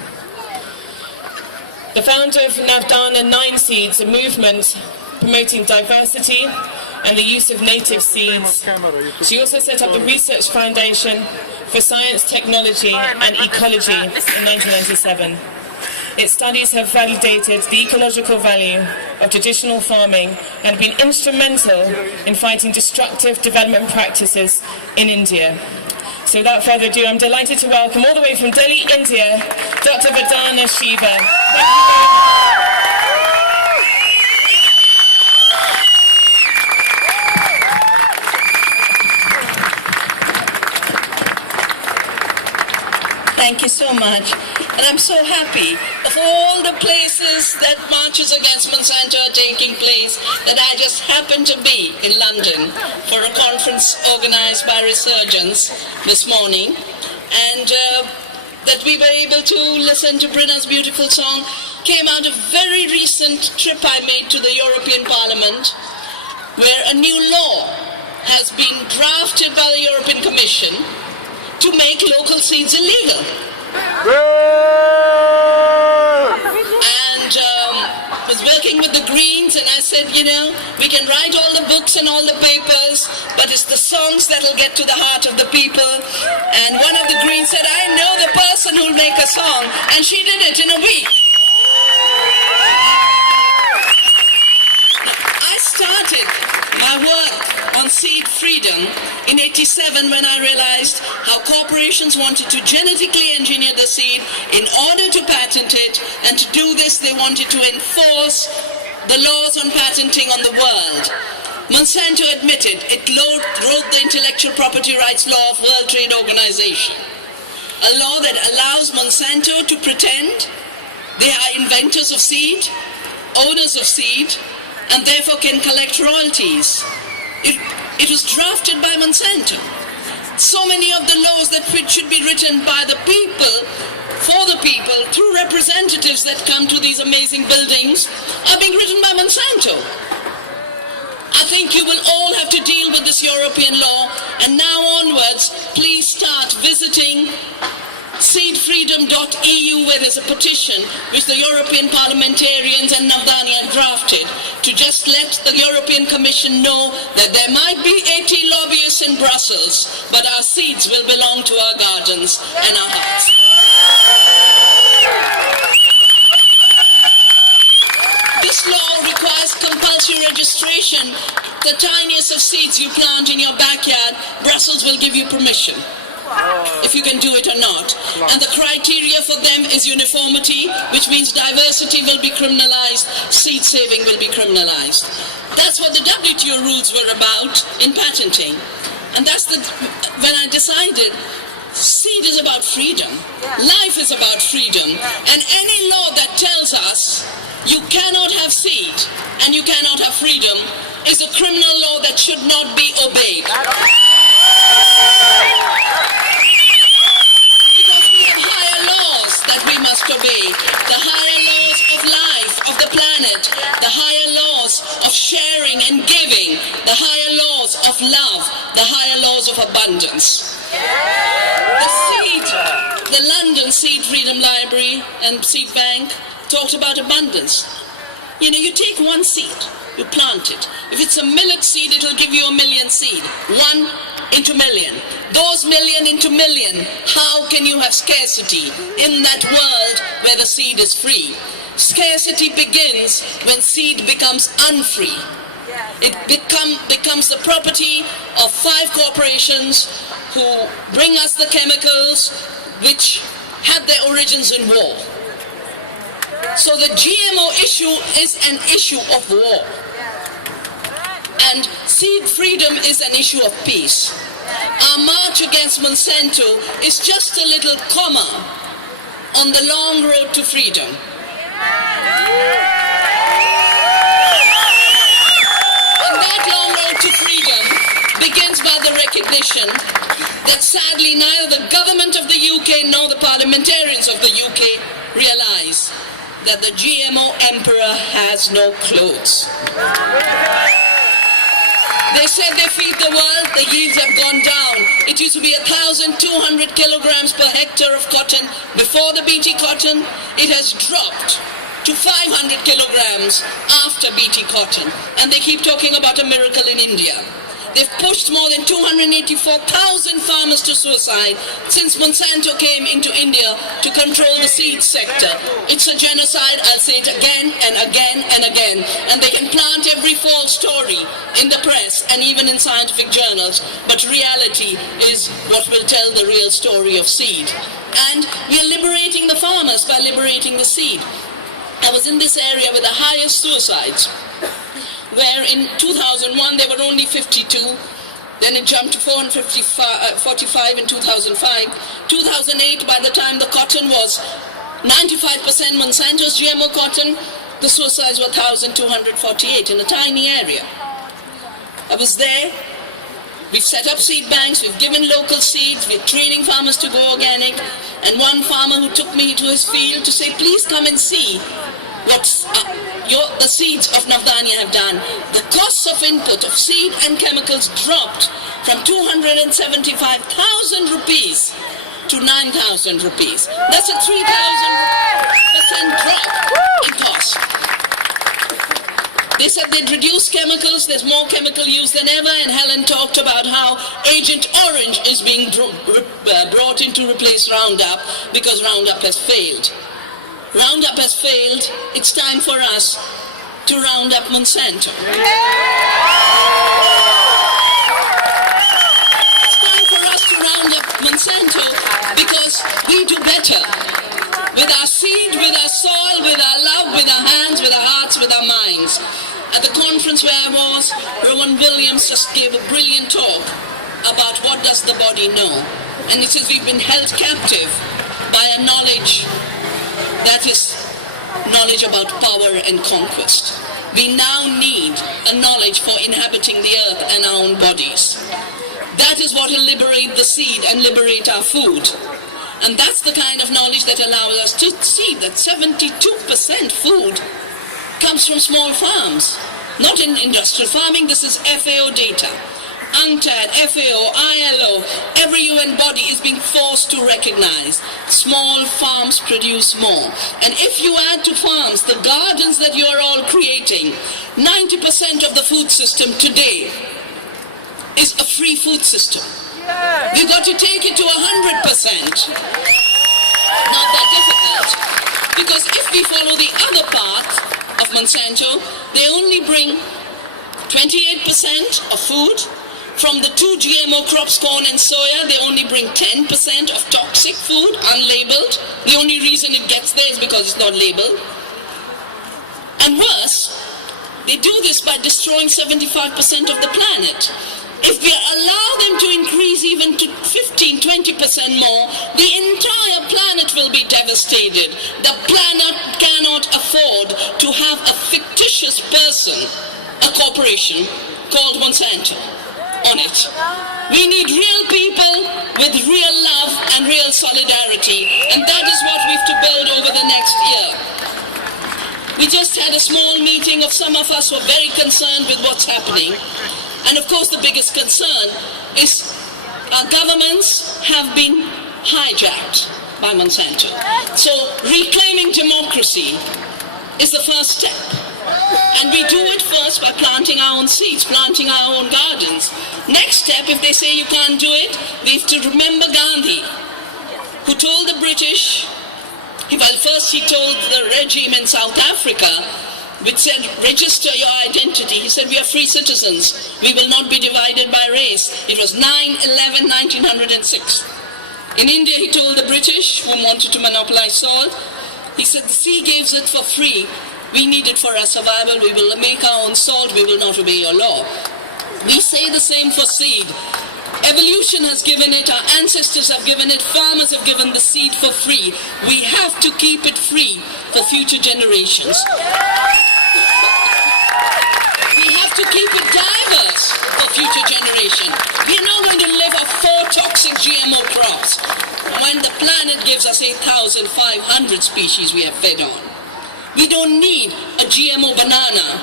The founder of Navdana 9 Seeds, a movement promoting diversity and the use of native seeds. She also set up the Research Foundation for Science, Technology and Ecology in 1997. Its studies have validated the ecological value of traditional farming and have been instrumental in fighting destructive development practices in India. So without further ado, I'm delighted to welcome all the way from Delhi, India, Dr. Vandana Shiva. Thank you very much. Thank you so much. And I'm so happy of all the places that marches against Monsanto are taking place that I just happened to be in London for a conference organized by Resurgence this morning. And that we were able to listen to Brinna's beautiful song came out of a very recent trip I made to the European Parliament, where a new law has been drafted by the European Commission to make local seeds illegal. And was working with the Greens, and I said, you know, we can write all the books and all the papers, but it's the songs that'll get to the heart of the people. And one of the Greens said, I know the person who'll make a song, and she did it in a week. I started my work on seed freedom in '87 when I realized how corporations wanted to genetically engineer the seed in order to patent it, and to do this they wanted to enforce the laws on patenting on the world. Monsanto admitted it wrote the intellectual property rights law of World Trade Organization, a law that allows Monsanto to pretend they are inventors of seed, owners of seed, and therefore can collect royalties. It was drafted by Monsanto. So many of the laws that should be written by the people, for the people, through representatives that come to these amazing buildings, are being written by Monsanto. I think you will all have to deal with this European law, and now onwards, please start visiting seedfreedom.eu, where there's a petition which the European parliamentarians and Navdani have drafted to just let the European Commission know that there might be 80 lobbyists in Brussels, but our seeds will belong to our gardens and our hearts. This law requires compulsory registration. The tiniest of seeds you plant in your backyard, Brussels will give you permission, if you can do it or not. And the criteria for them is uniformity, which means diversity will be criminalized, seed saving will be criminalized. That's what the WTO rules were about in patenting. And that's when I decided seed is about freedom. Life is about freedom. And any law that tells us you cannot have seed and you cannot have freedom is a criminal law that should not be obeyed. That we must obey, the higher laws of life, of the planet, the higher laws of sharing and giving, the higher laws of love, the higher laws of abundance. The London Seed Freedom Library and Seed Bank talked about abundance. You know, you take one seed, you plant it. If it's a millet seed, it'll give you 1 million seed. 1 into million. Those million into million. How can you have scarcity in that world where the seed is free? Scarcity begins when seed becomes unfree. It becomes the property of 5 corporations who bring us the chemicals which had their origins in war. So the GMO issue is an issue of war. And seed freedom is an issue of peace. Our march against Monsanto is just a little comma on the long road to freedom. And that long road to freedom begins by the recognition that sadly neither the government of the UK nor the parliamentarians of the UK realize that the GMO emperor has no clothes. They said they feed the world, the yields have gone down. It used to be 1,200 kilograms per hectare of cotton before the BT cotton. It has dropped to 500 kilograms after BT cotton. And they keep talking about a miracle in India. They've pushed more than 284,000 farmers to suicide since Monsanto came into India to control the seed sector. It's a genocide, I'll say it again and again and again. And they can plant every false story in the press and even in scientific journals, but reality is what will tell the real story of seed. And we are liberating the farmers by liberating the seed. I was in this area with the highest suicides, where in 2001 there were only 52, then it jumped to 445 in 2005. 2008, by the time the cotton was 95% Monsanto's GMO cotton, the suicides were 1,248 in a tiny area. I was there. We've set up seed banks, we've given local seeds, we're training farmers to go organic, and one farmer who took me to his field to say, please come and see what the seeds of Navdanya have done. The costs of input of seed and chemicals dropped from 275,000 rupees to 9,000 rupees. That's a 3,000% drop in cost. They said they'd reduce chemicals, there's more chemical use than ever, and Helen talked about how Agent Orange is being brought in to replace Roundup because Roundup has failed. Roundup has failed, it's time for us to round up Monsanto. It's time for us to round up Monsanto because we do better. With our seed, with our soil, with our love, with our hands, with our hearts, with our minds. At the conference where I was, Rowan Williams just gave a brilliant talk about what does the body know. And he says we've been held captive by a knowledge that is knowledge about power and conquest. We now need a knowledge for inhabiting the earth and our own bodies. That is what will liberate the seed and liberate our food. And that's the kind of knowledge that allows us to see that 72% food comes from small farms, not in industrial farming. This is FAO data. UNCTAD, FAO, ILO, every UN body is being forced to recognize small farms produce more. And if you add to farms the gardens that you are all creating, 90% of the food system today is a free food system. We've got to take it to 100%. Not that difficult. Because if we follow the other path of Monsanto, they only bring 28% of food. From the 2 GMO crops, corn and soya, they only bring 10% of toxic food, unlabeled. The only reason it gets there is because it's not labeled. And worse, they do this by destroying 75% of the planet. If we allow them to increase even to 15-20% more, the entire planet will be devastated. The planet cannot afford to have a fictitious person, a corporation called Monsanto, on it. We need real people with real love and real solidarity, and that is what we have to build over the next year. We just had a small meeting of some of us who are very concerned with what's happening. And of course the biggest concern is our governments have been hijacked by Monsanto. So reclaiming democracy is the first step. And we do it first by planting our own seeds, planting our own gardens. Next step, if they say you can't do it, we have to remember Gandhi, who told the British, well, first he told the regime in South Africa, which said, register your identity. He said, we are free citizens. We will not be divided by race. It was 9/11/1906. In India, he told the British, who wanted to monopolize salt, he said, the sea gives it for free. We need it for our survival. We will make our own salt. We will not obey your law. We say the same for seed. Evolution has given it, our ancestors have given it, farmers have given the seed for free. We have to keep it free for future generations. We have to keep it diverse for future generations. We are not going to live off 4 toxic GMO crops when the planet gives us 8,500 species we have fed on. We don't need a GMO banana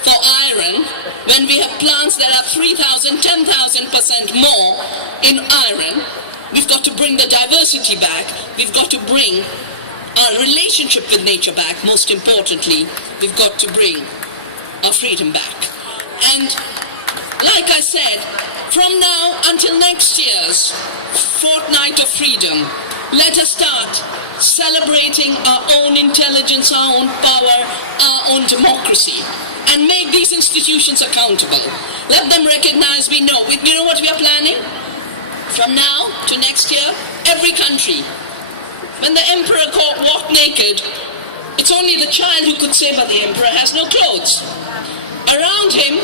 for iron when we have plants that are 3,000, 10,000% more in iron. We've got to bring the diversity back. We've got to bring our relationship with nature back. Most importantly, we've got to bring our freedom back. And like I said, from now until next year's fortnight of freedom, let us start celebrating our own intelligence, our own power, our own democracy, and make these institutions accountable. Let them recognize we know. You know what we are planning? From now to next year, every country, when the emperor walked naked, it's only the child who could say, but the emperor has no clothes. Around him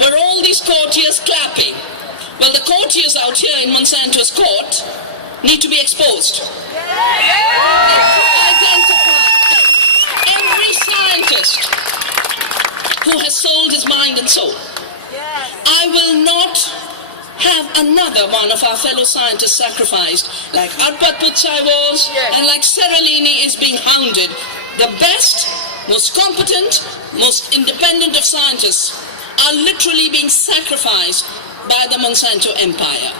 were all these courtiers clapping. Well, the courtiers out here in Monsanto's court need to be exposed. Identify every scientist who has sold his mind and soul. I will not have another one of our fellow scientists sacrificed like Arpat Putsai was and like Seralini is being hounded. The best, most competent, most independent of scientists are literally being sacrificed by the Monsanto empire.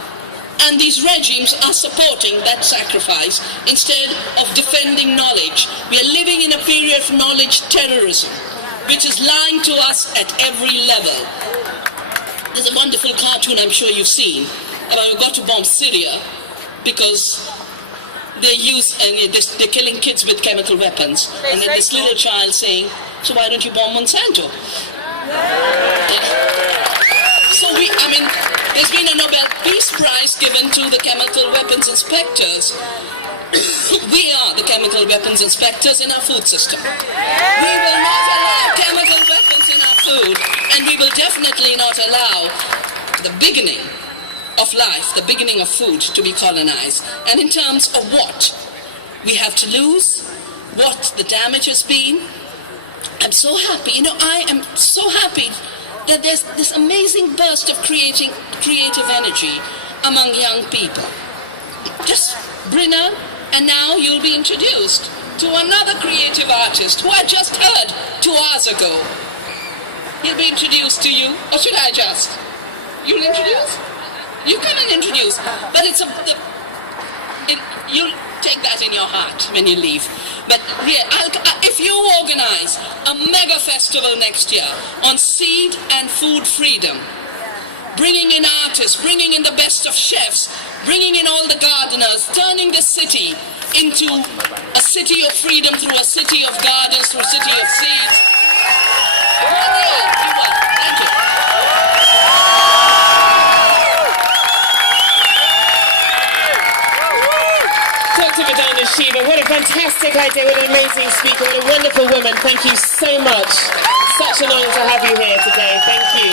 And these regimes are supporting that sacrifice instead of defending knowledge. We are living in a period of knowledge terrorism, which is lying to us at every level. There's a wonderful cartoon I'm sure you've seen about we've got to bomb Syria because they're killing kids with chemical weapons. And then this little child saying, so why don't you bomb Monsanto? So there's been a Nobel Peace Prize given to the chemical weapons inspectors. We are the chemical weapons inspectors in our food system. We will not allow chemical weapons in our food, and we will definitely not allow the beginning of life, the beginning of food to be colonized. And in terms of what we have to lose, what the damage has been, I'm so happy. I am so happy that there's this amazing burst of creative energy among young people. Just Brinna, and now you'll be introduced to another creative artist who I just heard 2 hours ago. He'll be introduced to you, or should I just? You'll introduce? You come and introduce, but you'll take that in your heart when you leave. But yeah, if you organize a mega festival next year on seed and food freedom, bringing in artists, bringing in the best of chefs, bringing in all the gardeners, turning the city into a city of freedom through a city of gardens, through a city of seeds. Thank you. Dr. Vandana Shiva, what a fantastic idea, what an amazing speaker, what a wonderful woman. Thank you so much. Such an honor to have you here today. Thank you.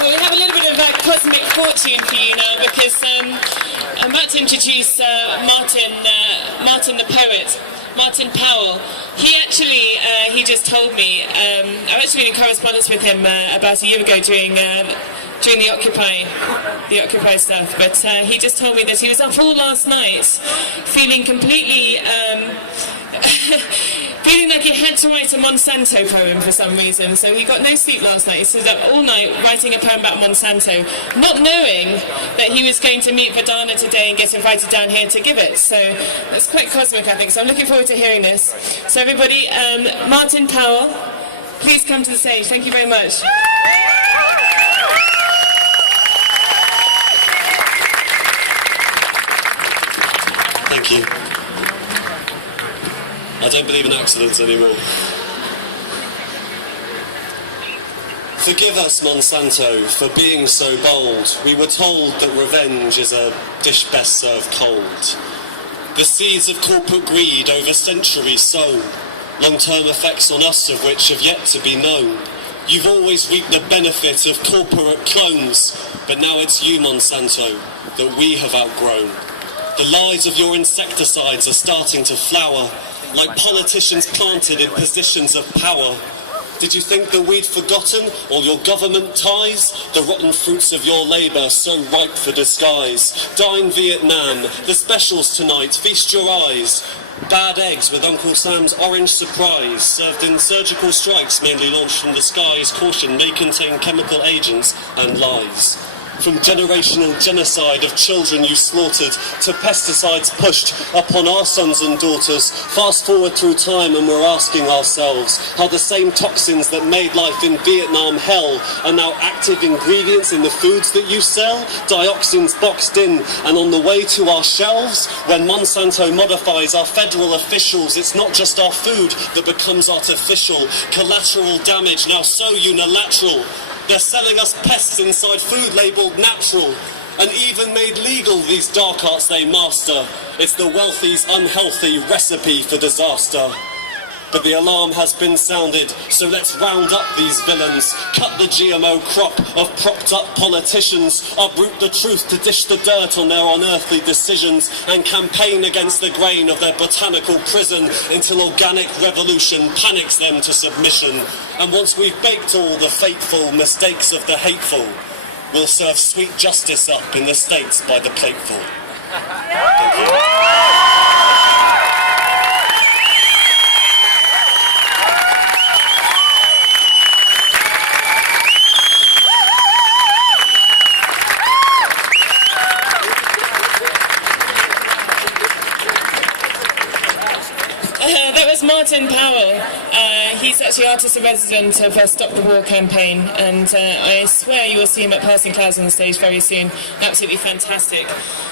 Well, we have a little bit of cosmic fortune for you now because I'm about to introduce Martin the poet. Martin Powell. He just told me, I've actually been in correspondence with him about a year ago during the Occupy stuff, but he just told me that he was up all last night feeling completely, feeling like he had to write a Monsanto poem for some reason, so he got no sleep last night. He stood up all night writing a poem about Monsanto, not knowing that he was going to meet Vandana today and get invited down here to give it. So that's quite cosmic, I think, so I'm looking forward to hearing this. So everybody, Martin Powell, please come to the stage. Thank you very much. Thank you. I don't believe in accidents anymore. Forgive us, Monsanto, for being so bold. We were told that revenge is a dish best served cold. The seeds of corporate greed over centuries sown, long-term effects on us of which have yet to be known. You've always reaped the benefit of corporate clones, but now it's you, Monsanto, that we have outgrown. The lies of your insecticides are starting to flower, like politicians planted in positions of power. Did you think that we'd forgotten all your government ties? The rotten fruits of your labour, so ripe for disguise. Dine Vietnam, the specials tonight, feast your eyes. Bad eggs with Uncle Sam's orange surprise, served in surgical strikes mainly launched from the skies. Caution may contain chemical agents and lies. From generational genocide of children you slaughtered to pesticides pushed upon our sons and daughters. Fast forward through time and we're asking ourselves how the same toxins that made life in Vietnam hell are now active ingredients in the foods that you sell. Dioxins boxed in and on the way to our shelves. When Monsanto modifies our federal officials, it's not just our food that becomes artificial. Collateral damage now so unilateral. They're selling us pests inside food labelled natural, and even made legal these dark arts they master. It's the wealthy's unhealthy recipe for disaster. But the alarm has been sounded, so let's round up these villains, cut the GMO crop of propped up politicians, uproot the truth to dish the dirt on their unearthly decisions, and campaign against the grain of their botanical prison until organic revolution panics them to submission. And once we've baked all the fateful mistakes of the hateful, we'll serve sweet justice up in the States by the plateful. Thank you. That was Martin Powell. He's actually artist in resident of Stop the War campaign, and I swear you will see him at Passing Clouds on the stage very soon. Absolutely fantastic.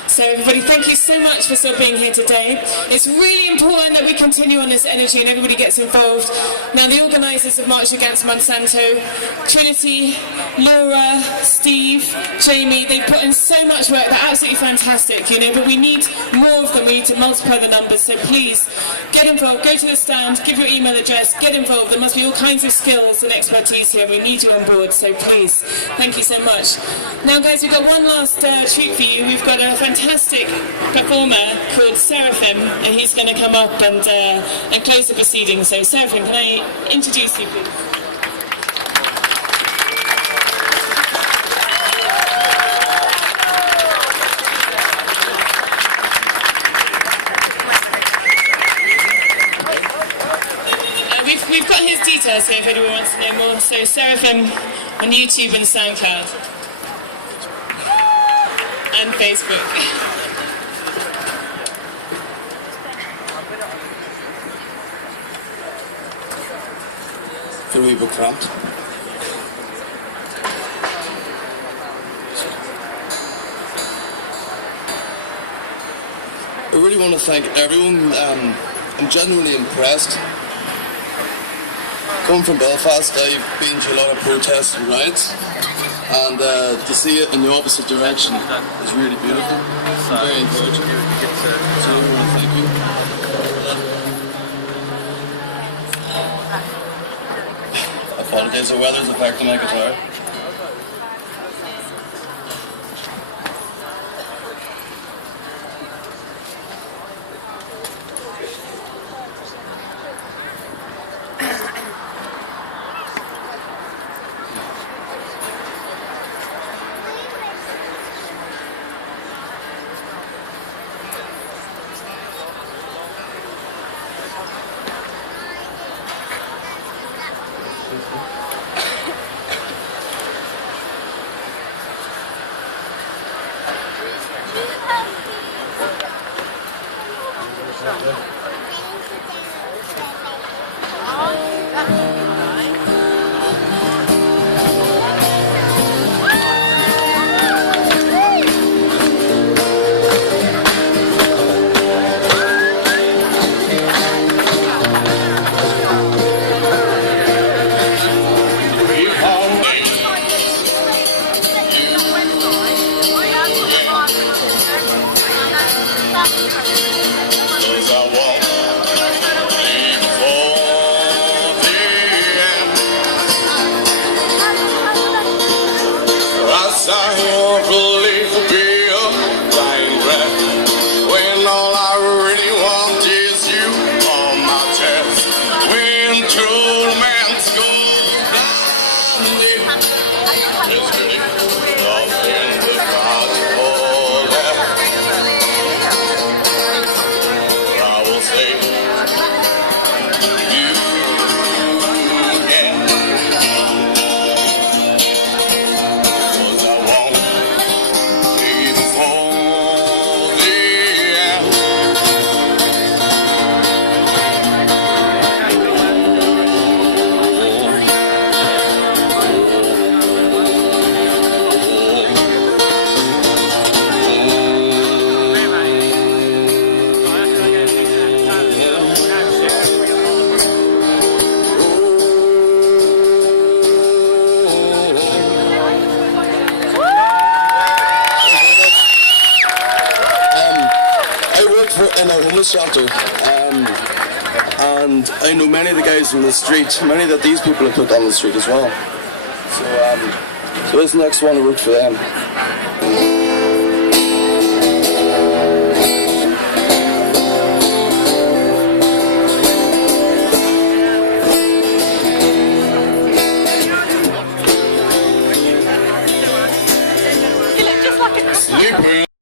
So everybody, thank you so much for still being here today. It's really important that we continue on this energy and everybody gets involved. Now the organisers of March Against Monsanto, Trinity, Laura, Steve, Jamie, they put in so much work. They're absolutely fantastic, you know, but we need more of them. We need to multiply the numbers, so please get involved, go to the stand, give your email address, get involved. There must be all kinds of skills and expertise here. We need you on board, so please, thank you so much. Now guys, we've got one last treat for you. We've got a fantastic performer called Seraphim, and he's going to come up and close the proceedings. So Seraphim, can I introduce you please? We've got his details here if anyone wants to know more. So Seraphim on YouTube and SoundCloud and Facebook. Can we be prompt? I really want to thank everyone. I'm genuinely impressed. Coming from Belfast, I've been to a lot of protests and riots, and to see it in the opposite direction is really beautiful. Very encouraging. So I want to thank you. I apologize, the weather's affecting my guitar. animal shelter, and I know many of the guys in the street, many that these people have put on the street as well. So this next one worked for them. You look just like a